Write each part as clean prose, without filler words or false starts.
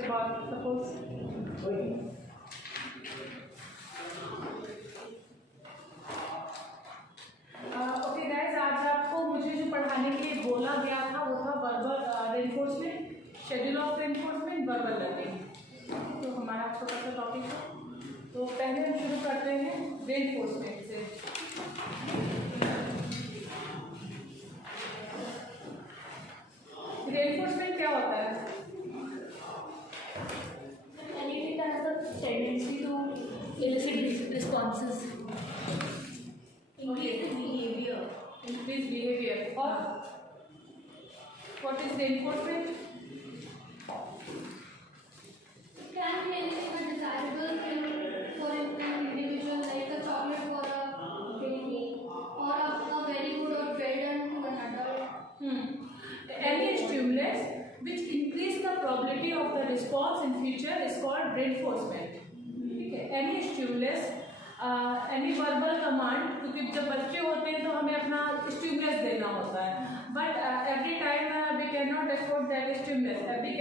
Suppose okay guys, आज आपको मुझे जो पढ़ाने के लिए बोला गया था वो था verbal reinforcement, schedule of reinforcement, verbal learning. तो हमारा छोटा सा टॉपिक है। तो पहले हम शुरू करते हैं रेनफोर्समेंट से। रेनफोर्समेंट क्या होता है? Anything that has a tendency to elicit responses, increase the behavior. Increase behavior. और what is reinforcement? It can be anything but desirable thing for an individual, like a chocolate for a baby, or a very good or well done to an adult. Any stimulus which increase the probability of the response in future is called reinforcement. ठीक है? Any stimulus, any verbal command, क्योंकि जब बच्चे होते हैं तो हमें अपना stimulus देना होता है, but every time we cannot afford that stimulus. Every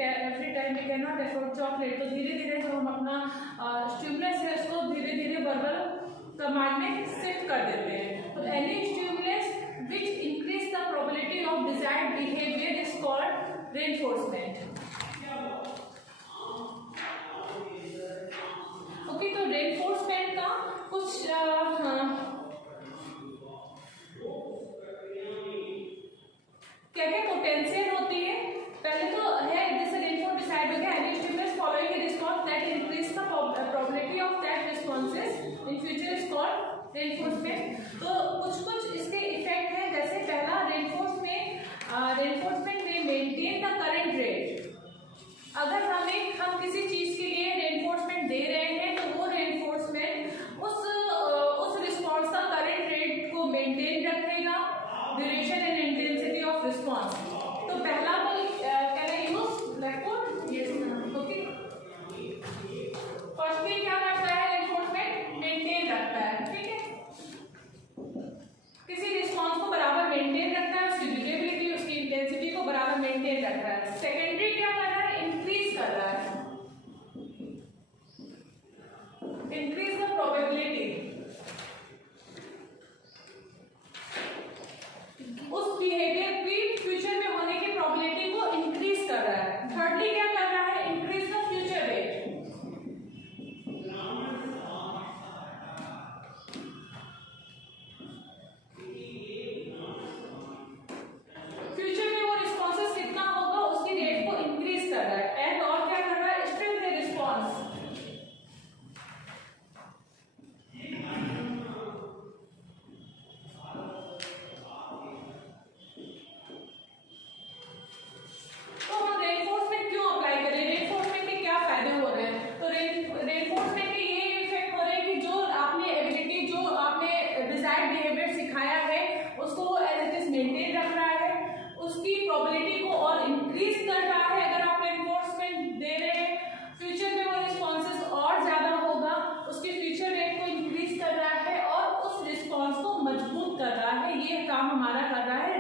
time we cannot afford chocolate. तो धीरे धीरे जो हम अपना stimulus है उसको धीरे धीरे verbal command में shift कर देते हैं। तो any stimulus which increase the probability of desired behavior is called reinforcement. Okay, तो reinforcement का कुछ क्या क्या पोटेंशियल होती है? पहले तो है जैसे reinforce डिसाइड हो गया, any stimulus following a response that increase the probability of that responses in future is called reinforcement. तो कुछ इसके इफेक्ट हैं, जैसे पहला reinforcement में मेंटेन द करंट रेट। अगर हम किसी चीज के लिए reinforcement दे रहे हैं तो वो reinforcement उस रिस्पॉन्स का करंट रेट को मेंटेन रखेगा, duration and intensity of response. तो पहला तो can I use blackboard? Yes ma'am. Okay, firstly क्या करता है reinforcement? मेंटेन रखता है। ठीक है, किसी रिस्पॉन्स को बराबर मेंटेन रखता है, उसकी ड्यूरेबिलिटी, उसकी इंटेंसिटी को बराबर मेंटेन रख रहा है। सेकेंडरी क्या कर रहा है? इंक्रीज कर रहा है, इंक्रीज द प्रोबेबिलिटी, उस बिहेवियर की फ्यूचर में होने की प्रोबेबिलिटी को इंक्रीज कर रहा है। थर्डली क्या कर रहा है? Increase the future rate,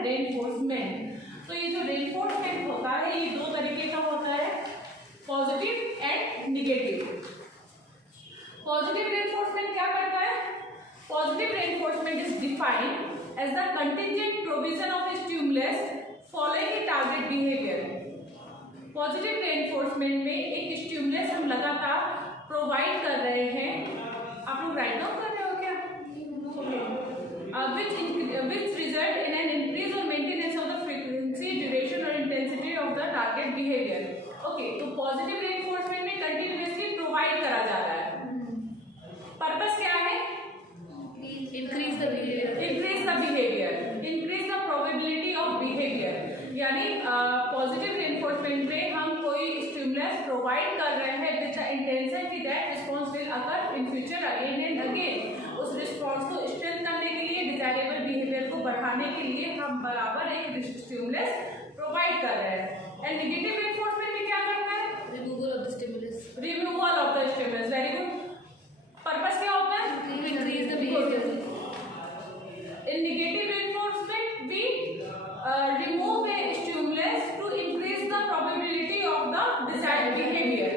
reinforcement. तो ये जो रेनफोर्समेंट होता है ये दो तरीके का होता है, positive and negative. Positive reinforcement क्या करता है? Positive reinforcement is defined as the contingent provision of stimulus following a target behaviour. Positive reinforcement में एक स्टिमुलस हम लगातार प्रोवाइड कर रहे हैं। आप लोग राइट डाउन कर रहे हो क्या? which result in an increase or maintenance of the frequency, duration or intensity of the target behavior. Okay, तो positive reinforcement में continuously provide करा जा रहा है। पर्पस क्या है? Increase the behavior. Increase the behavior, increase the probability of behavior। यानी positive reinforcement में हम कोई स्टिमुलस प्रोवाइड कर रहे हैं विद द इंटेंशन कि that response will occur in future again and again. उस रिस्पॉन्स को स्ट्रेंथ करने के लिए, डिजायरेबल बिहेवियर को बढ़ाने के लिए हम बराबर एक स्टिमुलस प्रोवाइड कर रहे हैं। एंड नेगेटिव रेनफोर्समेंट में क्या करना है? Removal of the stimulus. Removal of the stimulus. Very good. Purpose क्या होता है? Increase the behavior. In negative reinforcement, we remove a stimulus to increase the probability of the desired behavior.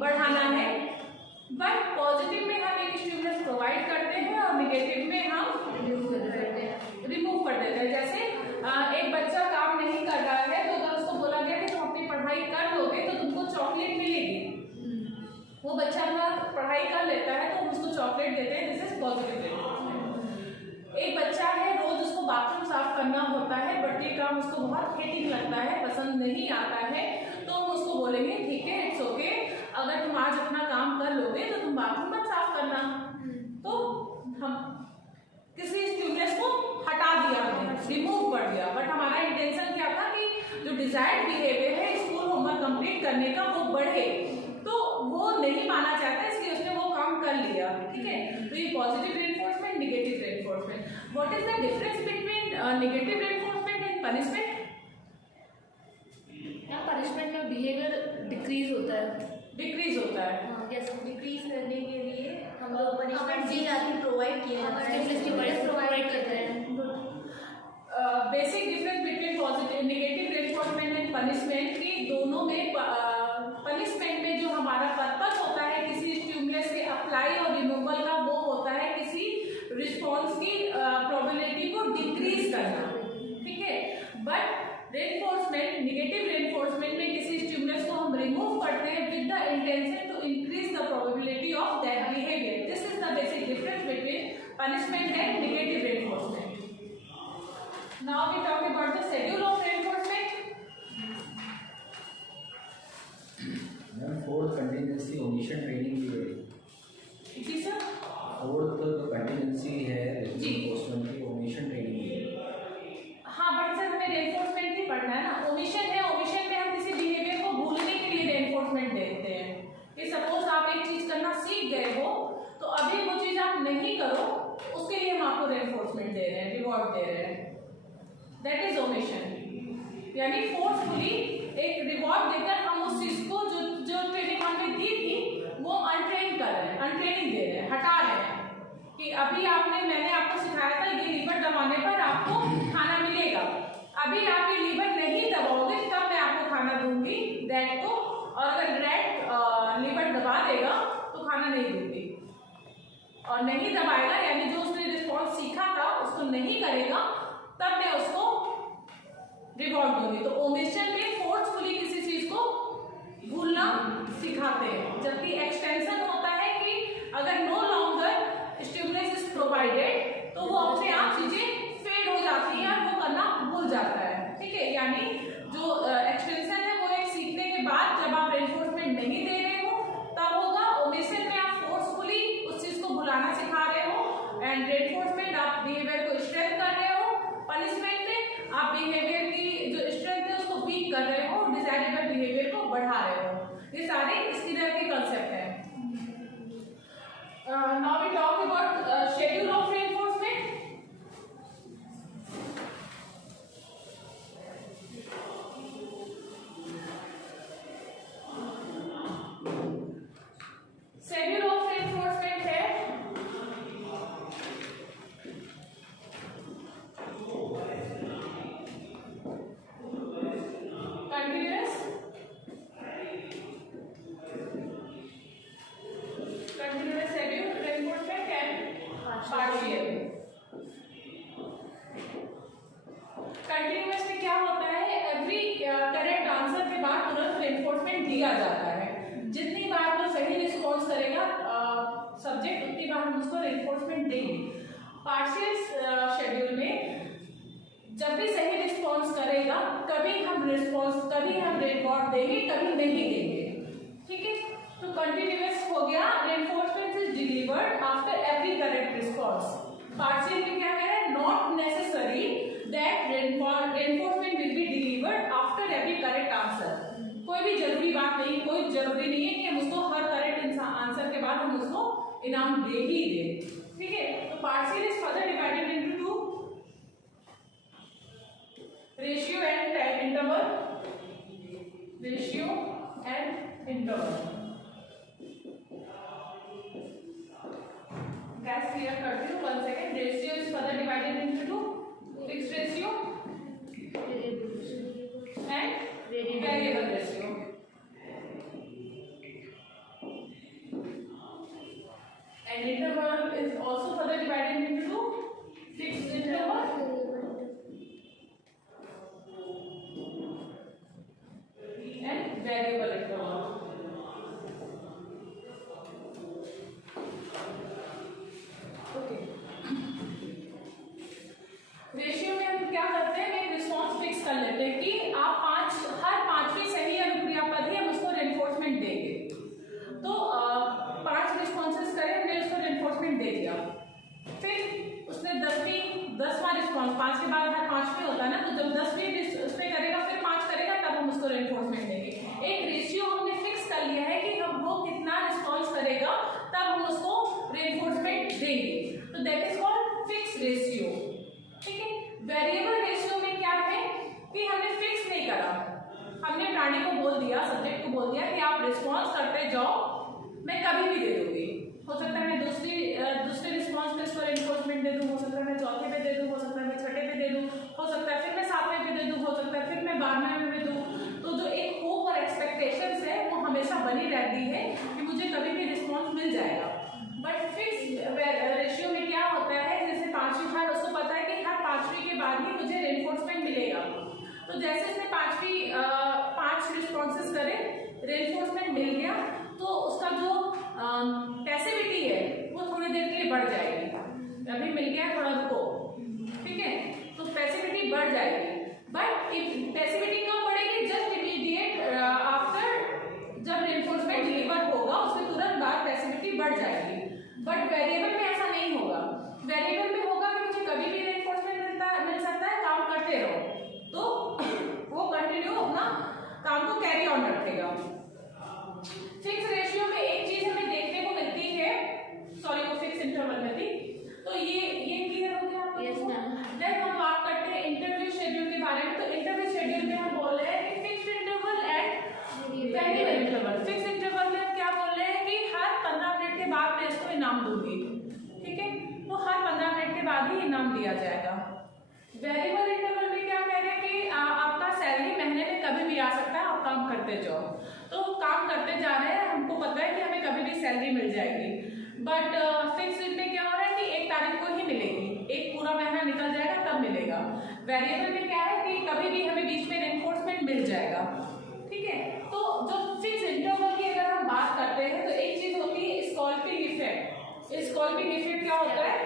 बढ़ाना है, but positive में हम एक stimulus provide करते हैं और निगेटिव में हम रिमूव कर देते हैं। जैसे एक बच्चा काम नहीं कर रहा है तो अगर उसको बोला गया कि तुम अपनी पढ़ाई कर लोगे तो तुमको चॉकलेट मिलेगी, वो बच्चा अगर पढ़ाई कर लेता है तो हम उसको चॉकलेट देते हैं, दिस इज पॉजिटिव रिमूव। एक बच्चा है रोज उसको बाथरूम साफ करना होता है बट ये काम उसको बहुत हेटिंग लगता है, पसंद नहीं आता है, तो हम उसको बोलेंगे ठीक है इट्स ओके, अगर तुम आज अपना काम कर लोगे तो तुम बाथरूम मत साफ करना। तो हम किसी स्टिमुलस को हटा दिया, हमने रिमूव कर दिया, बट हमारा इंटेंशन क्या था कि जो डिजायर्ड बिहेवियर है स्कूल होमवर्क कंप्लीट करने का वो बढ़े, तो वो नहीं माना चाहता इसलिए उसने वो काम कर लिया। ठीक है, तो ये positive reinforcement, negative reinforcement. What is the difference between negative reinforcement and punishment? यहाँ पनिशमेंट में बिहेवियर डिक्रीज होता है, डिक्रीज होता है। यस, डिक्रीज करने के लिए हम लोग पनिशमेंट दी जाती है, प्रोवाइड किए जाते हैं, स्टिमुलस की वजह से प्रोवाइड करते हैं। Basic difference between positive negative reinforcement and punishment की दोनों में पनिशमेंट में जो हमारा पर्पस होता है किसी स्टिमुलस के अप्लाई और रिमूवल का, वो होता है किसी रिस्पॉन्स की प्रोबेबिलिटी को डिक्रीज करना। ठीक है, बट रेनफोर्समेंट, नेगेटिव रेनफोर्समेंट में किसी स्टिमुलस को हम रिमूव करते हैं with the intention to increase the probability of that behaviour. This is the basic difference between punishment and negative reinforcement. Now we talk about the schedule of reinforcement. Ma'am fourth continuous omission training भी है जी sir, fourth जो कंटिन्यूसी है reinforcement की omission training भी है। हाँ but sir हमें reinforcement ही पढ़ना है ना। ओमिशन है, ओमिशन में हम किसी बिहेवियर को भूलने के लिए रेनफोर्समेंट देते हैं कि सपोज आप एक चीज करना सीख गए हो तो अभी वो चीज आप नहीं करो, उसके लिए हम आपको रेनफोर्समेंट दे रहे हैं, रिवॉर्ड दे रहे हैं, दैट इज ओमिशन। यानी फोर्सफुली एक रिवॉर्ड देकर हम उस चीज को जो जो ट्रेनिंग हमने दी थी वो अनट्रेन कर रहे हैं, अनट्रेनिंग दे रहे हैं, हटा रहे हैं कि अभी मैंने आपको सिखाया था ये लीवर दबाने पर आपको खाना मिलेगा, अभी आप ये लीवर नहीं दबाओगे तब मैं आपको खाना दूंगी दैट को, और अगर डायरेक्ट लीवर दबा देगा तो खाना नहीं दूंगी, और नहीं दबाएगा यानी जो उसने रिस्पॉन्स सीखा था उसको नहीं करेगा तब मैं उसको रिवॉर्ड दूंगी। तो ओमिशन में फोर्सफुली किसी चीज को भूलना सिखाते हैं, जबकि एक्सटेंशन होता है कि अगर no longer stimulus is provided तो वो अपने आप चीजें फेड हो जाती हैं और वो करना भूल जाता है। ठीक है, यानी जो एक्सटेंशन है वो एक सीखने के बाद जब आप रेनफोर्समेंट नहीं दे रहे हो तब होगा। ओमिशन में आप फोर्सफुली उस चीज को भुलाना सिखा रहे हो, एंड रेनफोर्समेंट आप बिहेवियर को स्ट्रेंथ कर रहे हो, पनिशमेंट में आप बिहेवियर की जो स्ट्रेंथ है उसको वीक कर रहे हो, डिजायरेबल बिहेवियर को बढ़ा रहे हो। ये सारे स्किनर के कंसेप्ट हैं। Now we talk about schedule of reinforcement. Schedule of reinforcement है continuous schedule, reinforcement and partial। Continuous में क्या होता है, एवरी करेक्ट आंसर के बाद तुरंत रेनफोर्समेंट दिया जाता है, जितनी बार वो सही रिस्पॉन्स करेगा सब्जेक्ट उतनी बार हम उसको रेनफोर्समेंट देंगे। पार्शियल शेड्यूल में जब भी सही रिस्पॉन्स करेगा कभी हम रिवॉर्ड देंगे, कभी नहीं देंगे। ठीक है, तो कंटिन्यूअस हो गया, reinforcement is delivered after every correct response. Partial में क्या कह रहा है, not necessary that reinforcement will be delivered after every correct answer. कोई भी जरूरी बात नहीं, कोई जरूरी नहीं है कि हम उसको हर करेक्ट आंसर के बाद हम उसको इनाम दे ही दे। ठीक है, तो partial is further divided into two, ratio and interval, ratio and interval. Gas clear करती हूँ, 1 second. Ratio is further divided into two, fixed ratio and variable ratio. Response, 5 के बाद हर 5 में होता है ना, तो जब 10 भी उस पर करेगा फिर 5 करेगा तब हम उसको रेनफोर्समेंट देंगे। एक रेशियो हमने फिक्स कर लिया है कि हम वो कितना रिस्पॉन्स करेगा तब हम उसको रेनफोर्समेंट देंगे, तो that is called fix ratio. ठीक है। वेरिएबल रेशियो में क्या है कि हमने फिक्स नहीं करा, हमने प्राणी को बोल दिया, सब्जेक्ट को बोल दिया कि आप रिस्पॉन्स करते जाओ, मैं कभी भी दे दूंगी। हो सकता है मैं दूसरे रिस्पॉन्स पे इसको रेनफोर्समेंट दे दूँ, हो सकता है मैं चौथे पे दे दूँ, हो सकता है मैं छठे पे दे दूँ, हो सकता है फिर मैं 7वें पे दे दूँ, हो सकता है फिर मैं 12वें में दूँ। तो जो एक होप और एक्सपेक्टेशंस है वो हमेशा बनी रहती है कि मुझे कभी भी रिस्पॉन्स मिल जाएगा। बट फिक्स रेशियो में क्या होता है, जैसे 5वीं बार उसको पता है कि हर 5वीं के बाद ही मुझे रेनफोर्समेंट मिलेगा, तो जैसे इसने 5 रिस्पॉन्सेस करे, रेनफोर्समेंट मिल गया, तो उसका जो पैसिविटी है वो थोड़ी देर के लिए बढ़ जाएगी। अभी मिल गया थोड़ा रुको, ठीक है, तो पैसिविटी बढ़ जाएगी। बट पैसिविटी कब बढ़ेगी? जस्ट इमीडिएट आफ्टर जब रेनफोर्समेंट डिलीवर होगा उसके तुरंत बाद पैसिविटी बढ़ जाएगी। बट वेरिएबल में ऐसा नहीं होगा। वेरिएबल में होगा कि मुझे कभी भी रेनफोर्समेंट मिल सकता है, काम करते रहो, तो वो कंटिन्यू अपना काम को कैरी ऑन रखेगा। फिक्स रेशियो में एक चीज हमें देखने को मिलती है, सॉरी वो फिक्स इंटरवल में थी, तो ये क्लियर हो गया आपको? Yes ma'am. जब हम बात करते हैं इंटरव्यू शेड्यूल के बारे में, तो इंटरव्यू शेड्यूल में हम बोल रहे हैं कि fix interval and variable interval. Fix interval में हम क्या बोल रहे हैं कि हर 15 मिनट के बाद मैं इसको इनाम दूंगी, ठीक है, तो हर 15 मिनट के बाद ही इनाम दिया जाएगा। वेरिएबल इंटरवल में क्या कह रहे हैं कि आपका सैलरी महीने में कभी भी आ सकता है, आप काम करते जाओ, तो काम करते जा रहे हैं, हमको पता है कि हमें कभी भी सैलरी मिल जाएगी। बट फिक्स में क्या हो रहा है कि 1 तारीख को ही मिलेगी, एक पूरा महीना निकल जाएगा तब मिलेगा। वेरिएबल में क्या है कि कभी भी हमें बीच में रेनफोर्समेंट मिल जाएगा, ठीक है। तो जो फिक्स इंटरवल की अगर हम बात करते हैं तो एक चीज होती है स्कॉल्पिंग इफेक्ट। स्कॉल्पिंग इफेक्ट क्या होता है?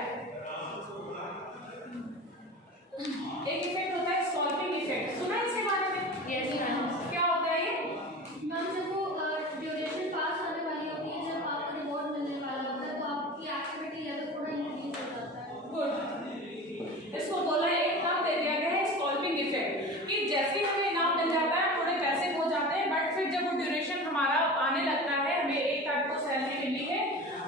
एक इफेक्ट होता है स्कॉल्पिंग इफेक्ट, सुना है इसके बारे में? Yes ma'am. क्या होता है ये? मैम जब वो ड्यूरेशन पास होने वाली होती है, जब आपको रिवॉर्ड मिलने वाला होता है, तो आपकी एक्टिविटी लेवल थोड़ा इंक्रीज हो जाता है। गुड, इसको बोला एक नाम दे दिया गया है स्कॉल्पिंग इफेक्ट, कि जैसे ही हमें इनाम मिल जाता है थोड़े पैसे हो जाते हैं, बट फिर जब वो ड्यूरेशन हमारा आने लगता है, हमें 1 तारीख को सैलरी मिली है,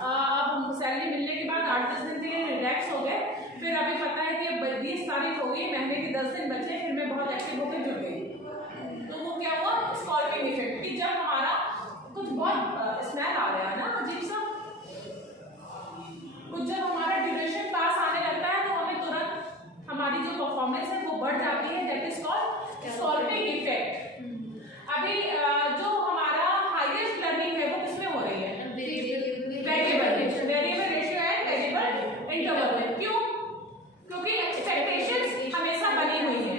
अब सैलरी मिलने के बाद 8-10 दिन के लिए रिलैक्स हो गए, फिर अभी पता है कि अब 20 तारीख हो गई, महीने के 10 दिन बचे, फिर मैं बहुत एक्टिव होकर जुड़ गई, तो वो क्या हुआ? स्कॉल्पिंग इफेक्ट, कि जब हमारा कुछ बहुत स्मेल आ रहा है ना अजीब सा, कुछ जब हमारा ड्यूरेशन पास आने लगता है तो हमें तुरंत हमारी जो परफॉर्मेंस है वो बढ़ जाती है, दैट इज कॉल्ड स्कॉल्पिंग इफेक्ट। अभी जो हमारा हाईएस्ट लर्निंग है वो किसमें हो रही है? Variable ratio and variable interval में। क्यों? क्योंकि एक्सपेक्टेशंस हमेशा बनी हुई है,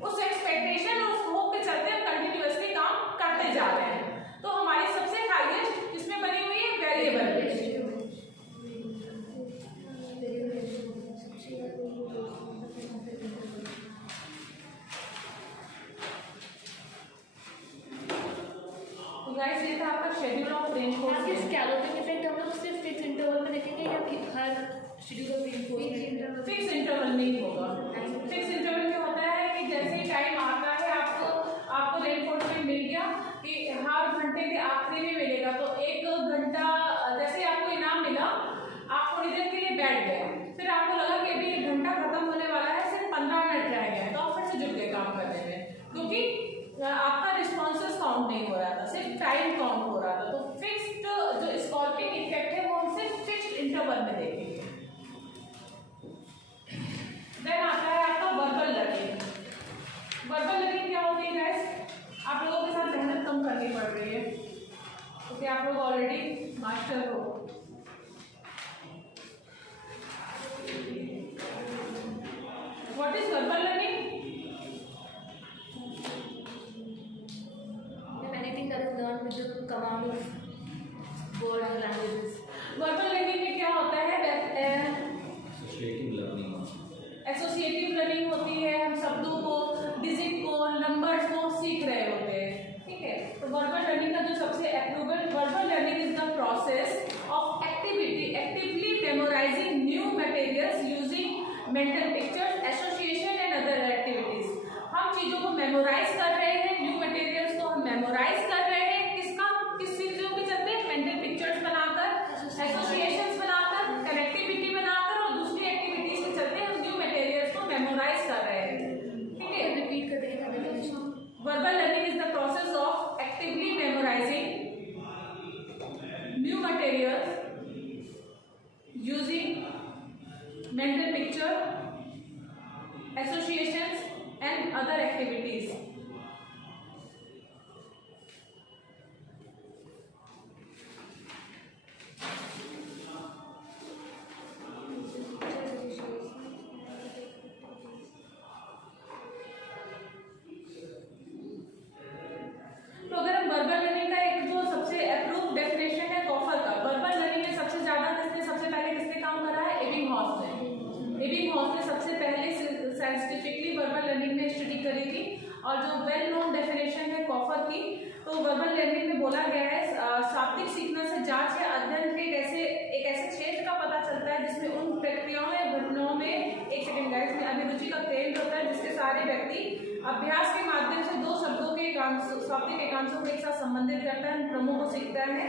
उस एक्सपेक्टेशन और उस होप के चलते हम कंटिन्यूअसली काम करते जा रहे हैं, तो हमारी सबसे हाईएस्ट किसमें बनी हुई है? Variable ratio. तो गाइस ये था आपका schedule of reinforcement. Scalloping effect हम लोग सिर्फ फिक्स इंटरवल में देखेंगे या कि हर schedule of reinforcement? Fix interval नहीं होगा। फिक्स इंटरवल क्या होता है कि जैसे ही टाइम आता है आपको रेनफोर्समेंट मिल गया कि हर घंटे के आखिरी में मिलेगा, तो 1 घंटा जैसे ही आपको इनाम मिला, आप थोड़ी देर के लिए बैठ गए, फिर आपको लगा कि अभी 1 घंटा खत्म होने वाला है, सिर्फ 15 मिनट रह गए, तो आप फिर से जुट गए काम करने में, क्योंकि आपका रिस्पॉन्सेस काउंट नहीं हो रहा था, सिर्फ टाइम काउंट हो रहा था। तो फिक्स्ड जो स्कॉल्पिंग इफेक्ट है वो हम सिर्फ फिक्स्ड इंटरवल में देखेंगे। देन आता है आपका वर्बल लर्निंग। वर्बल लर्निंग क्या होती है गाइस? आप लोगों के साथ मेहनत कम करनी पड़ रही है, क्योंकि आप लोग ऑलरेडी मास्टर हो। What is verbal learning? Anything that is learned with the command of words or languages. Verbal learning में क्या होता है? Associative learning. एसोसिएटिव लर्निंग होती है, हम शब्दों को, डिजिट को, नंबर्स को सीख रहे होते हैं, ठीक है। तो वर्बल लर्निंग का जो सबसे verbal learning is the process of actively memorising new materials using mental pictures चीजों को मेमोराइज कर रहे हैं, न्यू मटेरियल्स को हम मेमोराइज कर रहे हैं, किस चीजों के चलते, मेंटल पिक्चर्स बनाकर, एसोसिएशंस बनाकर, कनेक्टिविटी बनाकर और दूसरी एक्टिविटीज के चलते हम न्यू मटेरियल्स को मेमोराइज कर रहे हैं। ठीक है, रिपीट कर देगा। verbal learning is the process of actively memorizing new materials using mental picture, associations and other activities. तो अगर हम वर्बल लर्निंग का एक जो सबसे अप्रूव डेफिनेशन है कॉफर का, वर्बल लर्निंग में सबसे पहले किसने काम करा है? एबिंगहॉस ने। एबिंगहॉस ने सबसे पहले साइंटिफिकली वर्बल लर्निंग में स्टडी करी थी। और जो वेल नोन डेफिनेशन है कॉफर की, तो वर्बल लर्निंग में बोला गया है शाब्दिक सीखने से जांच या अध्ययन के एक ऐसे क्षेत्र का पता चलता है जिसमें उन प्रक्रियाओं या घटनाओं में एक सेकंड गाइस में अभिरुचि का केंद्र होता है, जिसके सारे व्यक्ति अभ्यास के माध्यम से दो शब्दों के शाब्दिक एकांशों को एक साथ संबंधित करता है, क्रमों को सीखता है।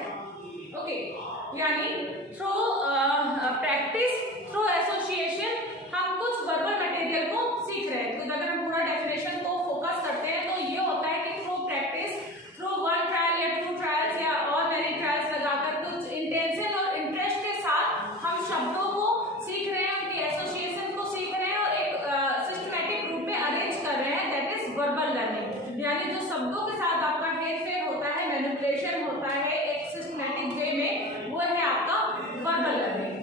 ओके, यानी थ्रू प्रैक्टिस, थ्रू एसोसिएशन हम कुछ वर्बल मटेरियल को सीख रहे हैं। तो अगर हम पूरा डेफिनेशन को फोकस करते हैं तो ये होता है कि through practice, through one trial या टू ट्रायल्स या और मेनी ट्रायल्स लगाकर कुछ इंटेंशन और इंटरेस्ट के साथ हम शब्दों को सीख रहे हैं, उनकी एसोसिएशन को सीख रहे हैं और एक सिस्टमैटिक रूप में अरेंज कर रहे हैं, दैट इज वर्बल लर्निंग। यानी जो शब्दों के साथ आपका हेरफेर होता है, मैनिपुलेशन होता है एक सिस्टमैटिक वे में, वो है आपका वर्बल लर्निंग।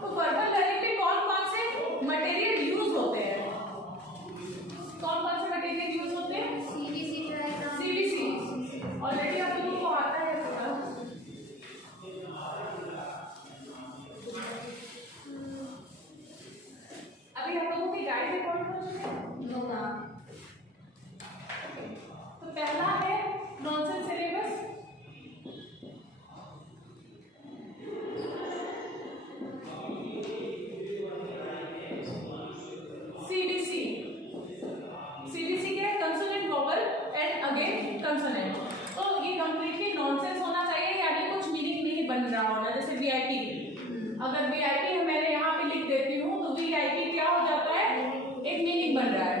तो वर्बल लर्निंग में कौन कौन से मटेरियल यूज होते हैं? कौन कौन से मटेरियल यूज होते हैं? CVC diagram. सीवीसी ऑलरेडी आप लोगों को आता है पता। अभी हम लोगों की गाइड में कौन कौन से हैं? तो पहला है नॉनसेंस सिलेबस, सीबीसी। सीबीसी क्या है? Consonant, vowel and again consonant. तो ये कंप्लीटली नॉनसेंस होना चाहिए, यानी कुछ मीनिंग नहीं बन रहा होना। जैसे वीआईपी, अगर वीआईपी मैंने यहाँ पे लिख देती हूँ तो वीआईपी क्या हो जाता है? एक मीनिंग बन रहा है।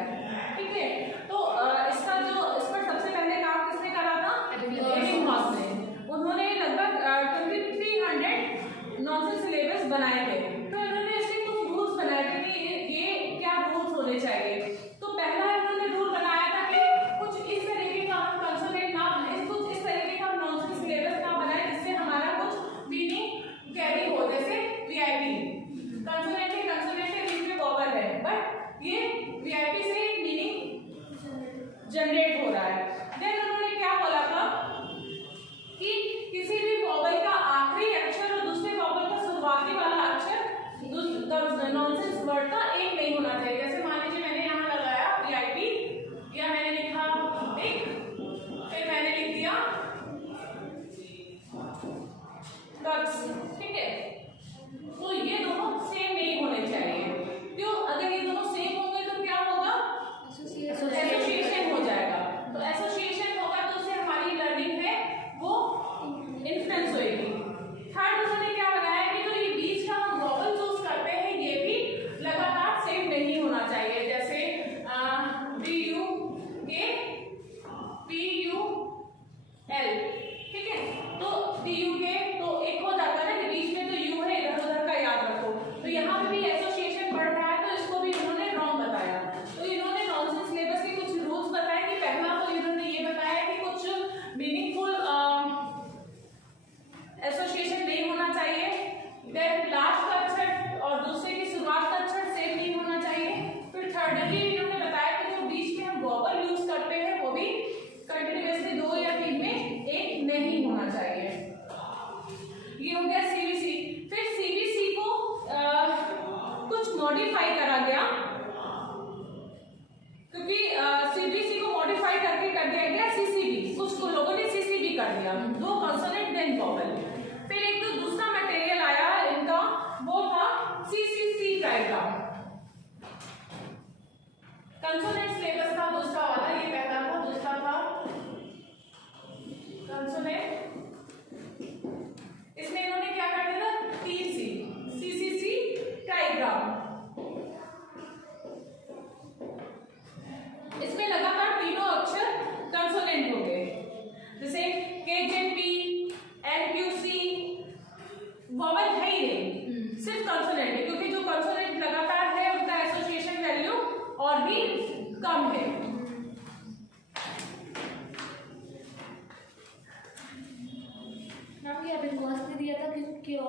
ठीक है, तो इस पर सबसे पहले काम किसने करा था? एबिंगहॉस ने। उन्होंने लगभग 2300 नॉनसेंस सिलेबस बनाए थे। तो उन्होंने इसके कुछ रूल्स बनाए थे कि ये क्या रूल्स होने चाहिए। तो पहला उन्होंने रूल बनाया था कि कुछ इस तरीके का हम कंसोनेंट ना, कुछ इस तरीके का नॉनसेंस सिलेबस ना बनाए जिससे हमारा कुछ मीनिंग कैरी हो। जैसे वीआईपी, कंसोनेंट के बीच में वोवल है, बट ये वीआईपी से मीनिंग जनरेट हो रहा है। देन उन्होंने क्या बोला था कि किसी भी वोवल का आखिरी अक्षर और दूसरे वोवल का शुरुआती वाला अक्षर नॉनसेंस वर्ड का एक नहीं होना चाहिए। जैसे मान लीजिए मैंने यहाँ लगाया वीआईपी, या मैंने लिखा बिग, फिर मैंने लिख दिया डक्स। ठीक है, तो ये दोनों सेम नहीं होने चाहिए। क्यों? अगर ये दोनों सेम होंगे तो क्या होगा? एसोसिएशन हो जाएगा। तो एसोसिएशन होगा तो उससे हमारी लर्निंग है वो इन्फ्लुएंस होगी। थर्ड उन्होंने क्या बनाया कि जो ये बीच का हम वोवल चूज करते हैं ये भी लगातार सेम नहीं होना चाहिए। जैसे BU के PUL, ठीक है, तो DU के तो एक हो जाता है ना, बीच में तो U है, इधर उधर का याद रखो। तो यहाँ पे भी एसोसिएशन बढ़ रहा है, तो इसको भी इन्होंने रॉन्ग बताया। तो इन्होंने नॉनसेंस सिलेबस के कुछ रूल्स बताए कि पहला तो इन्होंने ये बताया कि कुछ मीनिंगफुल एसोसिएशन नहीं होना चाहिए। देन लास्ट का अक्षर और दूसरे की शुरुआत का अक्षर सेम नहीं होना चाहिए। फिर थर्डली इन्होंने बताया कि जो बीच में हम वोवल यूज करते हैं वो भी कंटिन्यूअसली 2 या 3 में एक नहीं होना चाहिए। ये हो गया सीबीसी। फिर सीबीसी को कुछ मॉडिफाई करा गया, क्योंकि सीबीसी को मॉडिफाई करके कर दिया गया सीसीबी। कुछ लोगों ने सीसीबी कर दिया, 2 कंसोनेंट देन वोवल। फिर एक तो दूसरा मटेरियल आया इनका, वो था सीसीसी डायग्राम।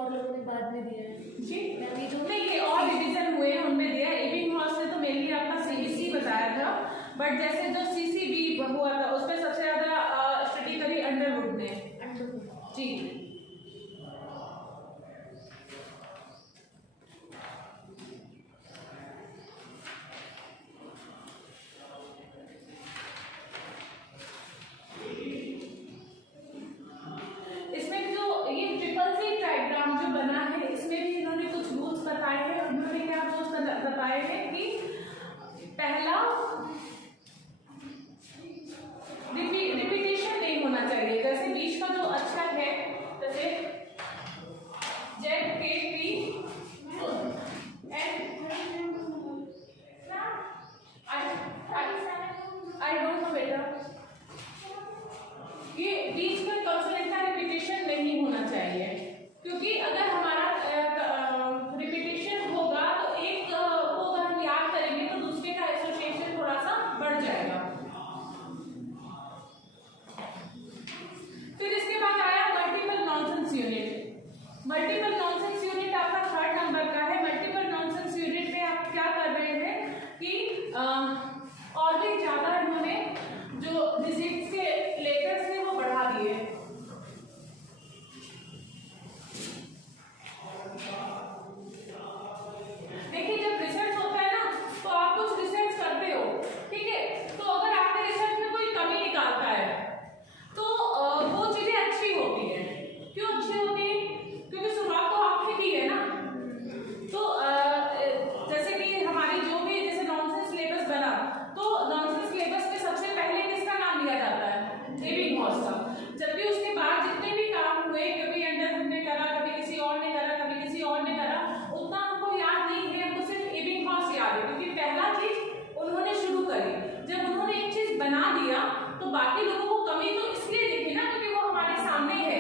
और लोगों ने बाद में दिया है जी अभी जो नहीं, ये और डिवीजन हुए हैं उनमें दिया है। एबिंगहॉस ने तो मेनली आपका सीबीसी बताया था, बट जैसे जो सीसीबी हुआ था उस पर सबसे ज्यादा स्टडी करी अंडरवुड ने। जी इसमें जो ये ट्रिपल सी डायग्राम जो बना है इसमें भी इन्होंने कुछ रूल्स बताए हैं। उन्होंने क्या रूल्स बताए हैं कि पहला रिपीटेशन नहीं होना चाहिए। जैसे बीच का जो अक्षर है जैसे जेड के P and I don't know बेटा, ये बीच में कॉन्सोनेंट का रिपीटेशन नहीं होना चाहिए, क्योंकि अगर हमारा रिपीटेशन होगा तो एक को अगर हम याद करेंगे तो दूसरे का एसोसिएशन थोड़ा सा बढ़ जाएगा। फिर इसके बाद आया multiple nonsense unit. Multiple nonsense unit आपका 3rd नंबर का है। मल्टीपल नॉनसेंस यूनिट में आप क्या कर रहे हैं कि और भी ज्यादा इन्होंने जो डिजिट्स के लेटर्स थे वो बढ़ा दिए। देखिए जब रिसर्च होता है ना तो आप कुछ रिसर्च करते हो, ठीक है, तो अगर आपके रिसर्च में कोई कमी निकालता है तो वो चीजें अच्छी होती है। क्यों अच्छी होती है? क्योंकि शुरुआत तो आपने की है ना। तो जैसे कि हमारी जो भी जैसे नॉनसेंस सिलेबस बना तो नॉनसेंस सिलेबस में सबसे पहले किसका नाम लिया जाता है? एबिंगहॉस का। जबकि उसके बाद जितने भी काम हुए, कभी अंडरवुड ने करा, कभी किसी और ने करा, कभी किसी और ने करा, उतना हमको याद नहीं है, हमको सिर्फ एबिंगहॉस याद है, क्योंकि पहला चीज उन्होंने शुरू करी। जब उन्होंने एक चीज बना दिया तो बाकी लोगों को कमी तो इसलिए दिखी ना क्योंकि वो हमारे सामने है।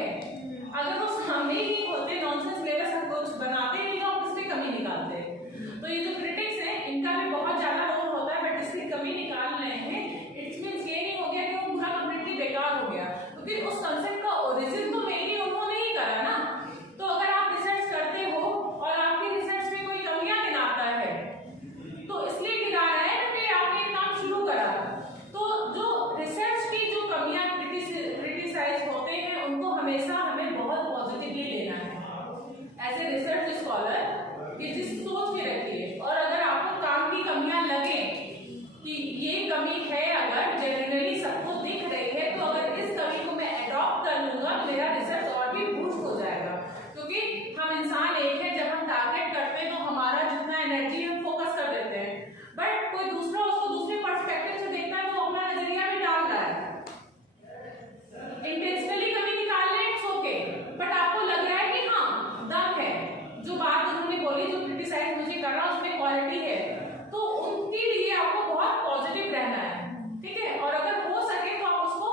अगर वो सामने ही नहीं होते, नॉनसेंस सिलेबस हम कुछ बनाते नहीं तो आप इसमें कमी निकालते। तो ये जो क्रिटिक्स हैं इनका भी बहुत ज्यादा रोल होता है, बट इसमें कमी निकाल रहे हैं इट्स मींस ये नहीं हो गया कि वो पूरा कंप्लीटली बेकार हो गया, क्योंकि उस कंसेप्ट का ओरिजिन तो मेनली उन्होंने ही करा ना। तो अगर आप रिसर्च करते हो और आपकी रिसर्च में कोई कमियां गिनाता है तो इसलिए गिना रहा है ना कि आपने एक काम शुरू करा। तो जो रिसर्च की जो कमियां क्रिटिसाइज होते हैं उनको हमेशा हमें बहुत पॉजिटिवली लेना है एज ए रिसर्च स्कॉलर। ये चीज सोच के रखिए, और अगर आपको काम की कमियां लगे कि ये कमी है, अगर जनरली सबको दिख रही है, तो अगर इस कमी को मैं अडॉप्ट कर लूंगा तो मेरा रिसर्च और भी बूस्ट हो जाएगा। क्योंकि हम इंसान एक है, जब हम टारगेट करते हैं तो हमारा जितना एनर्जी हम फोकस कर देते हैं, बट कोई दूसरा उसको दूसरे पर्सपेक्टिव से देखता है, वो अपना नजरिया भी डाल रहा है। इंटेंशनली कमी निकाल ले इट्स ओके, बट आपको लग रहा है कि हाँ दम है, जो बात उन्होंने बोली, जो क्रिटिसाइज मुझे कर रहा उसमें क्वालिटी है, तो उनके लिए आपको बहुत पॉजिटिव रहना है, ठीक है। और अगर हो सके तो आप उसको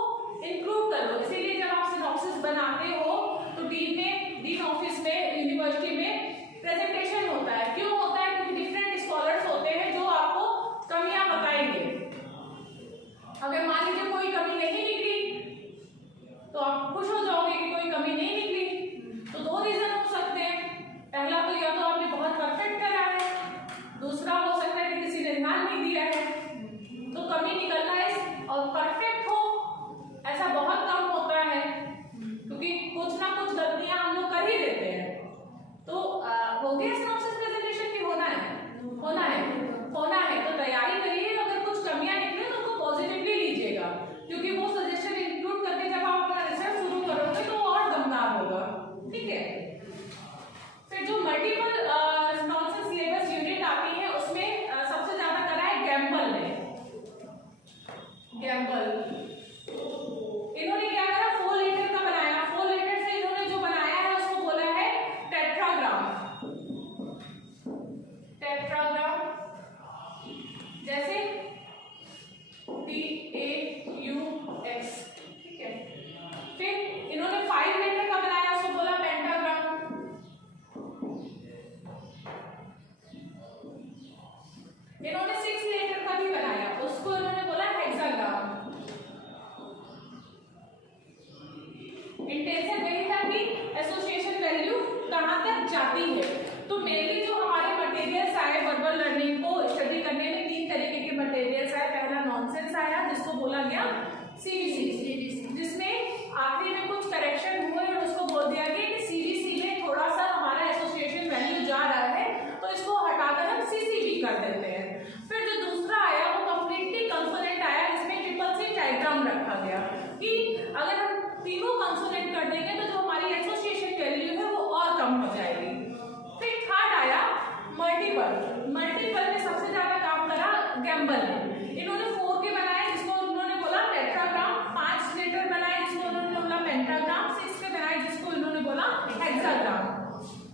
इंक्लूड कर लो। इसीलिए जब आप सिनॉप्सिस बनाते हो तो डीन ऑफिस में, यूनिवर्सिटी में प्रेजेंटेशन होता है। क्यों होता है? क्योंकि डिफरेंट स्कॉलर्स होते हैं जो आपको कमियां बताएंगे। अगर मान लीजिए कोई कमी नहीं निकली तो आप खुश हो जाओगे कि कोई कमी नहीं निकली, तो 2 रीजन हो सकते हैं। पहला तो या तो आपने बहुत परफेक्ट करा है, दूसरा हो सकता है कि किसी ने ध्यान नहीं दिया है। तो कमी निकलना है, और परफेक्ट हो ऐसा बहुत कम होता है, क्योंकि कुछ ना कुछ गलतियां हम लोग कर ही देते हैं। तो हो गया सिनॉप्सिस प्रेजेंटेशन की होना है तो तैयारी करिए। अगर कुछ कमियां निकले तो उसको पॉजिटिवली लीजिएगा, क्योंकि वो सजेशन इंक्लूड करके जब आप अपना रिसर्च शुरू करोगे तो और दमदार होगा, ठीक है। फिर जो मल्टीपल नॉनसेंस सिलेबस यूनिट आती है उसमें सबसे ज्यादा करा है गैम्बल ने। इन्होंने क्या करा? 4 लेटर का बनाया। 4 लेटर से इन्होंने जो बनाया है उसको बोला है टेट्राग्राम। जैसे TAUX, ठीक है। फिर इन्होंने 5 लेटर का बनाया, उसको बोला पेंटाग्राम। इन्होंने 6 लेटर का भी बनाया, उसको इन्होंने बोला हेक्साग्राम। इंटेंशन वही था कि एसोसिएशन वैल्यू कहां नॉनसेंस आया जिसको बोला गया सीबीसी, जिसमें आखिरी में कुछ करेक्शन हुए और उसको बोल दिया गया कि सीबीसी में थोड़ा सा हमारा एसोसिएशन वैल्यू जा रहा है तो इसको हटाकर हम सीसीबी कर देते हैं। फिर जो दूसरा आया वो कंप्लीटली कंसोनेंट आया जिसमें ट्रिपल सी डायग्राम रखा गया कि अगर हम तीनों कंसोनेंट कर देंगे तो जो हमारी एसोसिएशन वैल्यू है वो और कम हो जाएगी। फिर थर्ड आया मल्टीपल में सबसे ज्यादा काम करा गैम्बल ने। इन्होंने 4 के बनाए जिसको उन्होंने बोला टेट्राग्राम, 5 लेटर बनाए जिसको उन्होंने बोला पेंटाग्राम, 6 के बनाए जिसको इन्होंने बोला हेक्साग्राम।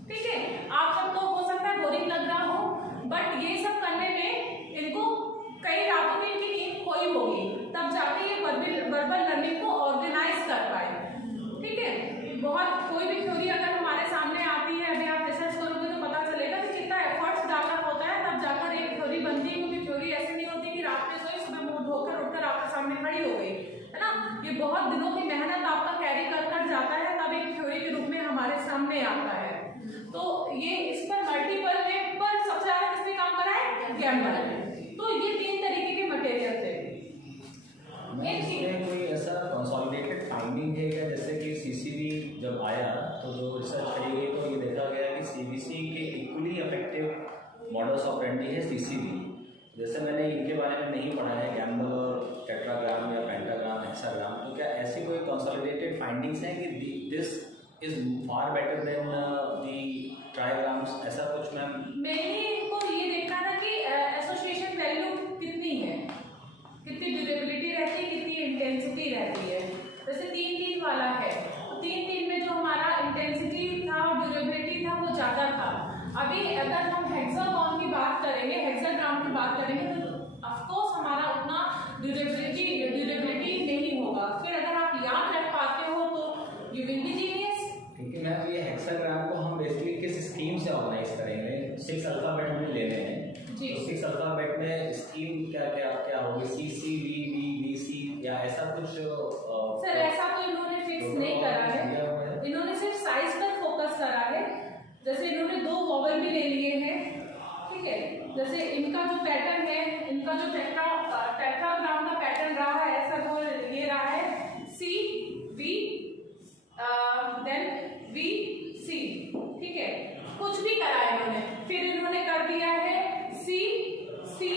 ठीक है, आप सबको हो सकता है बोरिंग लग रहा हो, बट ये सब करने में इनको कई रातों में इनकी नींद खोई होगी, तब जाके ये वर्बल लर्निंग को ऑर्गेनाइज कर पाए। ठीक है, बहुत कोई भी थ्योरी अगर हमारे सामने आती है, अभी आप रिसर्च करोगे तो पता चलेगा कि कितना एफर्ट्स डालना होता है तब जाकर एक थ्योरी बनती है, क्योंकि थ्योरी ऐसे नहीं होती कि रात में सोई सुबह मुंह धोकर उठकर आपके सामने खड़ी हो गई, है ना। ये बहुत दिनों की मेहनत आपका कैरी कर कर जाता है तब एक थ्योरी के रूप में हमारे सामने आता है। तो ये इस पर मल्टीपल में पर सबसे ज्यादा किसने काम करा है, गैम्बल ने। तो ये 3 तरीके के मटेरियल थे। इसमें कोई ऐसा कंसोलिडेटेड फाइंडिंग है क्या, जैसे कि सीसीबी जब आया तो जो रिसर्च करी गई तो ये देखा गया कि सीबीसी के इक्वली इफेक्टिव मॉडल्स ऑपरेंडी है सीसीबी। जैसे मैंने इनके बारे में नहीं पढ़ा है, गैम्बल और टेट्राग्राम या पेंटाग्राम, हेक्साग्राम, तो क्या ऐसी कोई कंसोलिडेटेड फाइंडिंग्स हैं कि this is far better than the trigrams, ऐसा कुछ मैम? मैंने इनको ये देखा था कि एसोसिएशन वैल्यू कितनी है, कितनी ड्यूरेबिलिटी रहती है, कितनी इंटेंसिटी रहती है। जैसे 3-3 वाला है तो 3-3 में जो हमारा इंटेंसिटी था और ड्यूरेबिलिटी था वो ज़्यादा था। अभी अगर हम हेक्सागॉन की बात करेंगे, हेक्साग्राम की बात करेंगे तो ऑफकोर्स हमारा उतना ड्यूरेबिलिटी नहीं होगा। फिर अगर आप याद रख पाते हो तो यू विल बी जीनियस। ठीक है मैम, ये हेक्साग्राम को हम बेसिकली किस स्कीम से ऑर्गेनाइज करेंगे? 6 अल्फाबेट हमें लेने हैं जी। तो 6 अल्फाबेट में स्कीम क्या क्या क्या होगी, सी सी वी वी बी सी या ऐसा कुछ? सर ऐसा तो इन्होंने फिक्स नहीं करा है, इन्होंने सिर्फ साइज पर फोकस करा है। जैसे इन्होंने 2 वॉवल भी ले लिए हैं, ठीक है। जैसे इनका जो पैटर्न है, इनका जो टेट्राग्राम का पैटर्न रहा है, ऐसा वो ये रहा है सी वी देन वी सी, ठीक है। कुछ भी करा है इन्होंने, फिर इन्होंने कर दिया है सी सी